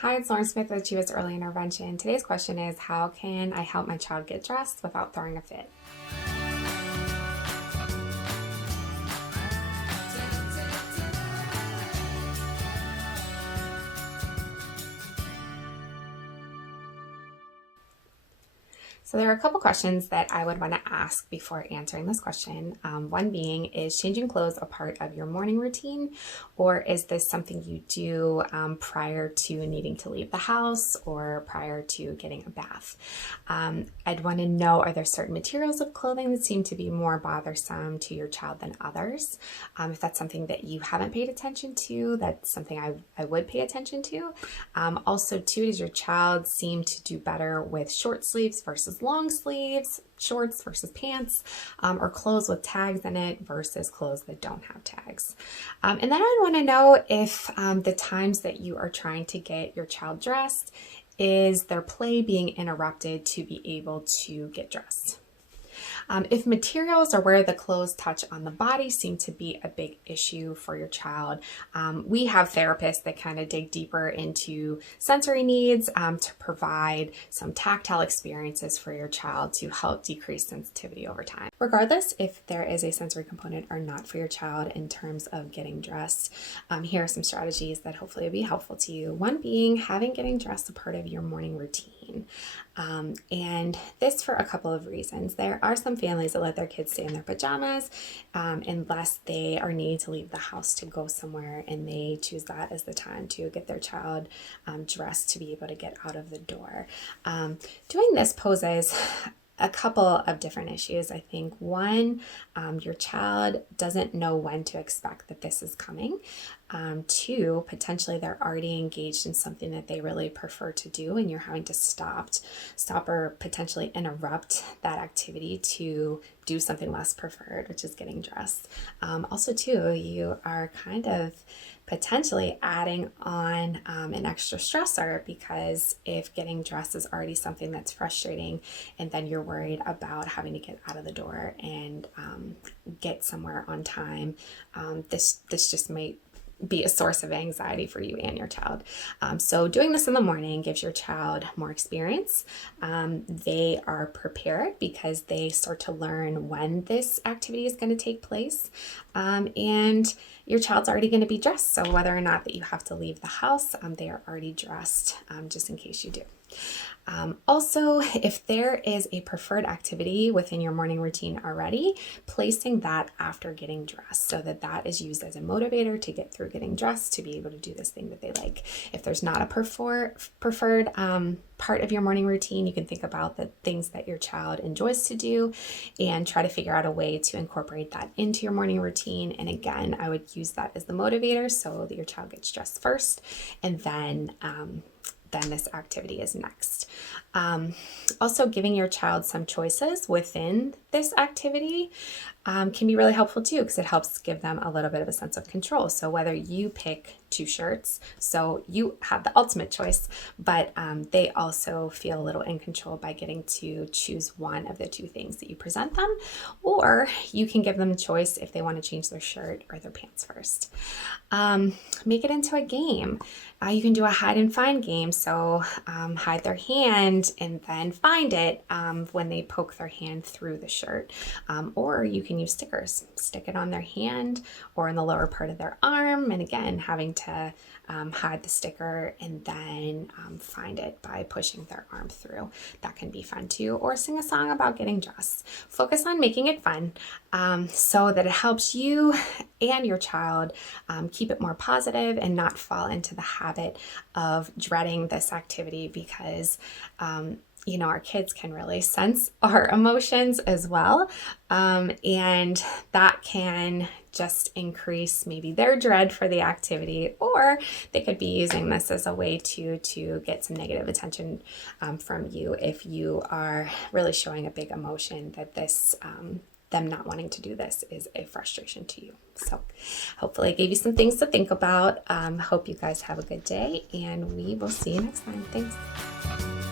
Hi, it's Lauren Smith with Achieva's Early Intervention. Today's question is, how can I help my child get dressed without throwing a fit? So there are a couple questions that I would want to ask before answering this question. One being, is changing clothes a part of your morning routine, or is this something you do prior to needing to leave the house or prior to getting a bath? I'd want to know, are there certain materials of clothing that seem to be more bothersome to your child than others? If that's something that you haven't paid attention to, that's something I would pay attention to. Also, too, does your child seem to do better with short sleeves versus long sleeves, shorts versus pants, or clothes with tags in it versus clothes that don't have tags? And then I want to know if the times that you are trying to get your child dressed, is their play being interrupted to be able to get dressed? If materials or where the clothes touch on the body seem to be a big issue for your child, we have therapists that kind of dig deeper into sensory needs to provide some tactile experiences for your child to help decrease sensitivity over time. Regardless if there is a sensory component or not for your child in terms of getting dressed, here are some strategies that hopefully will be helpful to you. One being having getting dressed a part of your morning routine. And this for a couple of reasons. There are some families that let their kids stay in their pajamas unless they are needing to leave the house to go somewhere, and they choose that as the time to get their child dressed to be able to get out of the door. Doing this poses a couple of different issues. I think one, your child doesn't know when to expect that this is coming. Two, potentially they're already engaged in something that they really prefer to do, and you're having to stop or potentially interrupt that activity to do something less preferred, which is getting dressed. Also, too, you are kind of potentially adding on an extra stressor, because if getting dressed is already something that's frustrating, and then you're worried about having to get out of the door and get somewhere on time, this just might be a source of anxiety for you and your child. So doing this in the morning gives your child more experience. They are prepared because they start to learn when this activity is going to take place. And your child's already going to be dressed. So whether or not that you have to leave the house, they are already dressed, just in case you do. Also, if there is a preferred activity within your morning routine already, placing that after getting dressed so that that is used as a motivator to get through getting dressed to be able to do this thing that they like. If there's not a preferred part of your morning routine, you can think about the things that your child enjoys to do and try to figure out a way to incorporate that into your morning routine. And again, I would use that as the motivator so that your child gets dressed first, and then this activity is next. Also, giving your child some choices within this activity can be really helpful too, because it helps give them a little bit of a sense of control. So whether you pick two shirts, so you have the ultimate choice, but they also feel a little in control by getting to choose one of the two things that you present them, or you can give them a choice if they want to change their shirt or their pants first. Make it into a game. You can do a hide and find game. So hide their hand and then find it when they poke their hand through the shirt. Or you can use stickers, stick it on their hand or in the lower part of their arm. And again, having to hide the sticker and then find it by pushing their arm through. That can be fun too. Or sing a song about getting dressed. Focus on making it fun so that it helps you and your child keep it more positive and not fall into the habit of dreading this activity, because our kids can really sense our emotions as well. And that can just increase maybe their dread for the activity, or they could be using this as a way to get some negative attention from you if you are really showing a big emotion that this them not wanting to do this is a frustration to you. So hopefully I gave you some things to think about. Hope you guys have a good day, and we will see you next time. Thanks.